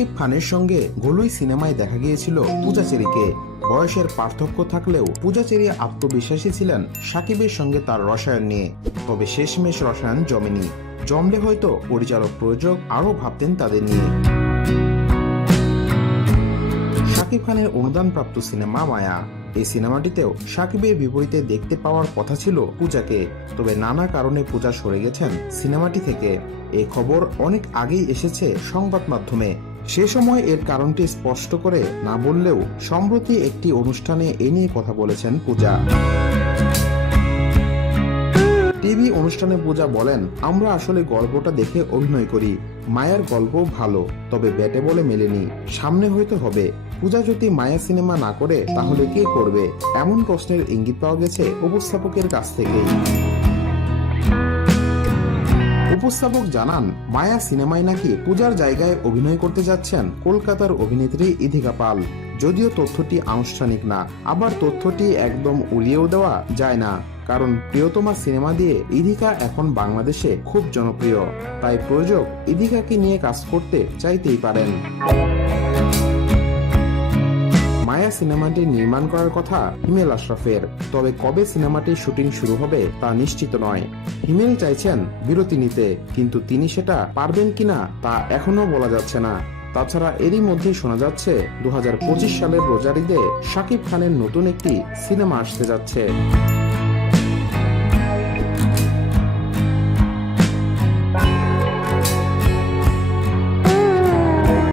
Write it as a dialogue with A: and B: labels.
A: শাকিব খানের সঙ্গে গোলুই সিনেমায় দেখা গিয়েছিল পূজা চেরিকে বয়সের পার্থক্য থাকলেও পূজা চেরি আত্মবিশ্বাসী ছিলেন সাকিবের সঙ্গে তার রসায়ন নিয়ে। তবে শেষমেশ রসায়ন জমেনি। জমলে হয়তো পরিচালক প্রযোজক আরও ভাবতেন তাদের নিয়ে। শাকিব খানের অনুদানপ্রাপ্ত সিনেমা মায়া। এই সিনেমাটিতেও সাকিবের বিপরীতে দেখতে পাওয়ার কথা ছিল পূজাকে। তবে নানা কারণে পূজা সরে গেছেন সিনেমাটি থেকে। এই খবর অনেক আগেই এসেছে সংবাদ মাধ্যমে। সে সময় এর কারণটি স্পষ্ট করে না বললেও সম্প্রতি একটি অনুষ্ঠানে এ নিয়ে কথা বলেছেন পূজা। টিভি অনুষ্ঠানে পূজা বলেন, আমরা আসলে গল্পটা দেখে অভিনয় করি। মায়ার গল্প ভালো, তবে ব্যাটে বলে মেলেনি। সামনে হয়তো হবে। পূজা যদি মায়া সিনেমা না করে, তাহলে কে করবে? এমন প্রশ্নের ইঙ্গিত পাওয়া গেছে উপস্থাপকের কাছ থেকেই। উপস্থাপক জানান, মায়া সিনেমায় নাকি পূজার জায়গায় অভিনয় করতে যাচ্ছেন কলকাতার অভিনেত্রী ইধিকা পাল। যদিও তথ্যটি আনুষ্ঠানিক না, আবার তথ্যটি একদম উড়িয়েও দেওয়া যায় না। কারণ প্রিয়তমা সিনেমা দিয়ে ইধিকা এখন বাংলাদেশে খুব জনপ্রিয়। তাই প্রযোজক ইধিকাকে নিয়ে কাজ করতে চাইতেই পারেন। মায়া সিনেমাটি নির্মাণ করার কথা হিমেল আশরাফের। তবে কবে সিনেমাটির শুটিং শুরু হবে তা নিশ্চিত নয়। হিমেল চাইছেন বিরতি নিতে, কিন্তু তিনি সেটা পারবেন কিনা তা এখনও বলা যাচ্ছে না। তাছাড়া এরই মধ্যে শোনা যাচ্ছে দু হাজার পঁচিশ সালের রোজারিদে শাকিব খানের নতুন একটি সিনেমা আসতে যাচ্ছে।